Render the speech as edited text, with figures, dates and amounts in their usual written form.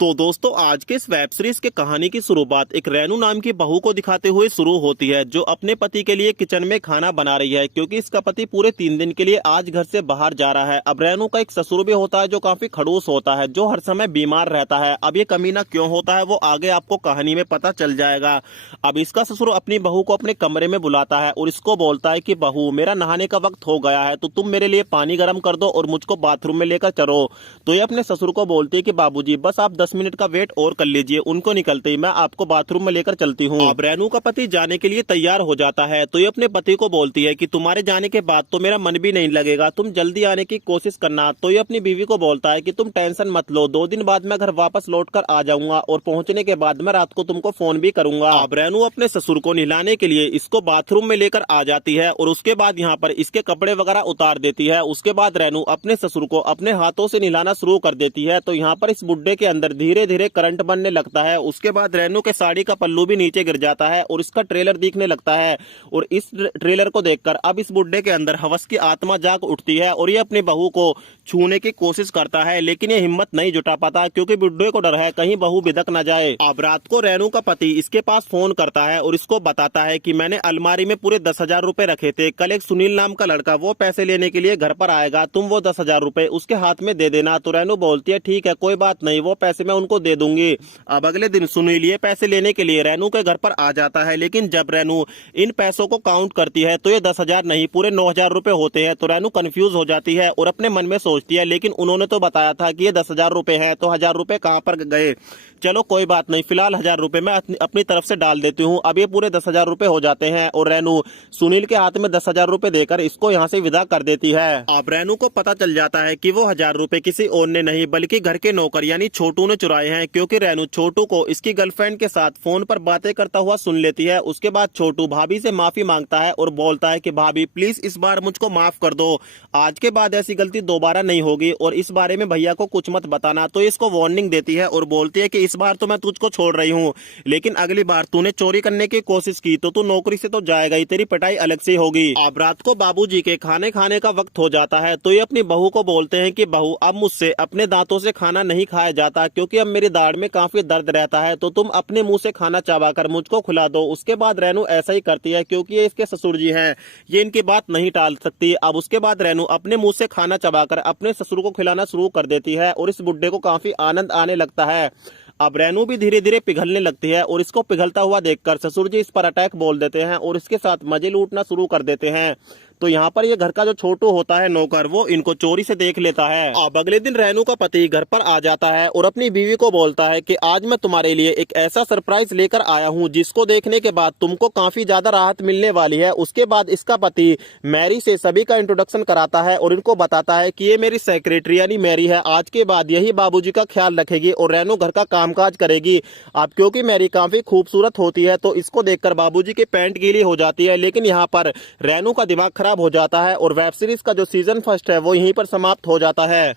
तो दोस्तों आज के इस वेब सीरीज के कहानी की शुरुआत एक रेनू नाम की बहू को दिखाते हुए शुरू होती है, जो अपने पति के लिए किचन में खाना बना रही है, क्योंकि इसका पति पूरे 3 दिन के लिए आज घर से बाहर जा रहा है। अब रेनू का एक ससुर भी होता है जो काफी खड़ूस होता है, जो हर समय बीमार रहता है। अब ये कमीना क्यों होता है वो आगे आपको कहानी में पता चल जाएगा। अब इसका ससुर अपनी बहू को अपने कमरे में बुलाता है और इसको बोलता है कि बहू, मेरा नहाने का वक्त हो गया है, तो तुम मेरे लिए पानी गर्म कर दो और मुझको बाथरूम में लेकर चलो। तो ये अपने ससुर को बोलती है कि बाबूजी बस आप 10 मिनट का वेट और कर लीजिए, उनको निकलते ही मैं आपको बाथरूम में लेकर चलती हूँ। अब रेनू का पति जाने के लिए तैयार हो जाता है, तो ये अपने पति को बोलती है कि तुम्हारे जाने के बाद तो मेरा मन भी नहीं लगेगा, तुम जल्दी आने की कोशिश करना। तो ये अपनी बीवी को बोलता है कि तुम टेंशन मत लो, 2 दिन बाद मैं घर वापस लौट कर आ जाऊंगा और पहुंचने के बाद मैं रात को तुमको फोन भी करूंगा। अब रेनू अपने ससुर को नहलाने के लिए इसको बाथरूम में लेकर आ जाती है और उसके बाद यहाँ पर इसके कपड़े वगैरह उतार देती है। उसके बाद रेनू अपने ससुर को अपने हाथों से नहलाना शुरू कर देती है। तो यहाँ पर इस बुड्ढे के अंदर धीरे धीरे करंट बनने लगता है। उसके बाद रेनू के साड़ी का पल्लू भी नीचे गिर जाता है और इसका ट्रेलर दिखने लगता है। और इस ट्रेलर को देखकर अब इस बुड्ढे के अंदर हवस की आत्मा जाग उठती है और ये अपनी बहू को छूने की कोशिश करता है, लेकिन ये हिम्मत नहीं जुटा पाता, क्योंकि बुड्ढे को डर है कहीं बहू बिदक न जाए। अब रात को रेनू का पति इसके पास फोन करता है और इसको बताता है कि मैंने अलमारी में पूरे 10,000 रुपए रखे थे, कल एक सुनील नाम का लड़का वो पैसे लेने के लिए घर पर आएगा, तुम वो 10,000 रुपए उसके हाथ में दे देना। तो रेनू बोलती है ठीक है कोई बात नहीं, वो पैसे मैं उनको दे दूंगी। अब अगले दिन सुनील ये पैसे लेने के लिए रेनू के घर पर आ जाता है, लेकिन जब रेनू इन पैसों को काउंट करती है तो ये 10,000 नहीं पूरे 9,000 रुपए होते हैं। तो रेनू कंफ्यूज हो जाती है और अपने मन में सोचती है लेकिन उन्होंने तो बताया था कि ये 10,000 रुपए हैं, तो 1,000 रुपए कहाँ पर गए। चलो कोई बात नहीं, फिलहाल 1,000 रुपए मैं अपनी तरफ से डाल देती हूँ। अब ये पूरे 10,000 रुपए हो जाते हैं और रेनू सुनील के हाथ में 10,000 रुपए देकर इसको यहाँ से विदा कर देती है। अब रेनू को पता चल जाता है कि वो 1,000 रुपए किसी और ने नहीं बल्कि घर के नौकर यानी छोटू ने चुराए हैं, क्योंकि रेनू छोटू को इसकी गर्लफ्रेंड के साथ फोन पर बातें करता हुआ सुन लेती है। उसके बाद छोटू भाभी से माफी मांगता है और बोलता है कि भाभी प्लीज इस बार मुझको माफ कर दो, आज के बाद ऐसी गलती दोबारा नहीं होगी और इस बारे में भैया को कुछ मत बताना। तो इसको वार्निंग देती है और बोलती है कि इस बार तो मैं तुझको छोड़ रही हूँ, लेकिन अगली बार तूने चोरी करने की कोशिश की तो तू नौकरी से तो जाएगा ही, तेरी पिटाई अलग से होगी। अब रात को बाबूजी के खाने का वक्त हो जाता है, तो ये अपनी बहू को बोलते हैं कि बहू अब मुझसे अपने दांतों से खाना नहीं खाया जाता, क्योंकि अब मेरी दाढ़ में काफी दर्द रहता है, तो तुम अपने मुंह से खाना चबाकर मुझको खिला दो। उसके बाद रेनू ऐसा ही करती है, क्योंकि ये इसके ससुर जी हैं, ये इनकी बात नहीं टाल सकती। अब उसके बाद रेनू अपने मुंह से खाना चबाकर अपने ससुर को खिलाना शुरू कर देती है और इस बुड्ढे को काफी आनंद आने लगता है। अब रेनू भी धीरे धीरे पिघलने लगती है और इसको पिघलता हुआ देखकर ससुर जी इस पर अटैक बोल देते हैं और इसके साथ मजे लूटना शुरू कर देते हैं। तो यहाँ पर ये घर का जो छोटू होता है नौकर, वो इनको चोरी से देख लेता है। अब अगले दिन रेनू का पति घर पर आ जाता है और अपनी बीवी को बोलता है कि आज मैं तुम्हारे लिए एक ऐसा सरप्राइज लेकर आया हूँ जिसको देखने के बाद तुमको काफी ज्यादा राहत मिलने वाली है। उसके बाद इसका पति मैरी से सभी का इंट्रोडक्शन कराता है और इनको बताता है कि ये मेरी सेक्रेटरी यानी मैरी है, आज के बाद यही बाबूजी का ख्याल रखेगी और रेनू घर का कामकाज करेगी। अब क्योंकि मैरी काफी खूबसूरत होती है तो इसको देखकर बाबूजी की पैंट गीली हो जाती है, लेकिन यहाँ पर रेनू का दिमाग खराब हो जाता है और वेब सीरीज का जो सीजन 1 है वो यहीं पर समाप्त हो जाता है।